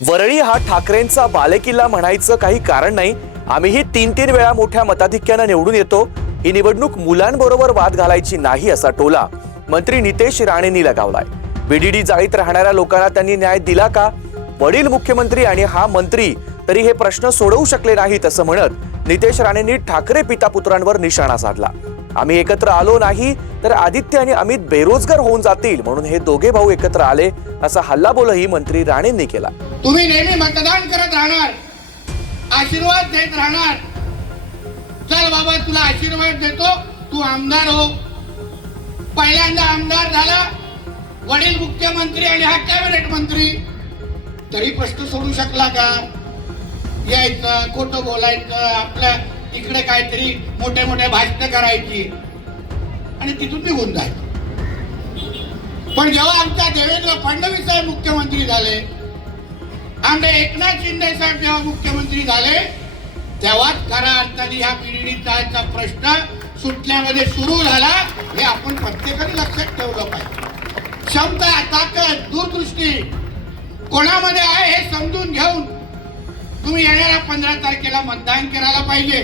वरळी हा ठाकरेंचा बालेकिल्ला म्हणायचं काही कारण नाही. आम्हीही तीन तीन वेळा मोठ्या मताधिक्यानं निवडून येतो. ही निवडणूक मुलांबरोबर वाद घालायची नाही असा टोला मंत्री नितेश राणेंनी लगावलाय. बीडीडी जाळीत राहणाऱ्या लोकांना त्यांनी न्याय दिला का? वडील मुख्यमंत्री आणि हा मंत्री तरी हे प्रश्न सोडवू शकले नाहीत असं म्हणत नितेश राणेंनी ठाकरे पिता पुत्रांवर निशाणा साधला. आम्ही एकत्र आलो नाही तर आदित्य आणि अमित बेरोजगार होऊन जातील म्हणून हे दोघे भाऊ एकत्र आले असा हल्लाबोलही मंत्री राणेंनी केला. तुम्ही नेहमी मतदान करत राहणार. आशीर्वाद देत राहणार. चल बाबा तुला आशीर्वाद देतो. तू आमदार हो. पहिल्यांदा आमदार झाला. वडील मुख्यमंत्री आणि हा कॅबिनेट मंत्री. तरी प्रश्न सोडू शकला का? यायचं खोटं बोलायचं आपल्या इकडे काहीतरी मोठे मोठे भाषण करायची. आणि तिथून निघून जायचं. पण जेव्हा आमच्या देवेंद्र फडणवीस साहेब मुख्यमंत्री झाले आमदार एकनाथ शिंदे साहेब जेव्हा मुख्यमंत्री झाले तेव्हाच खऱ्या अर्थाने ह्या पिढीचा प्रश्न सुटण्यामध्ये सुरू झाला हे आपण प्रत्येकाने लक्षात ठेवलं पाहिजे. क्षमता ताकद दूरदृष्टी कोणामध्ये आहे हे समजून घेऊन तुम्ही येणाऱ्या पंधरा तारखेला मतदान करायला पाहिजे.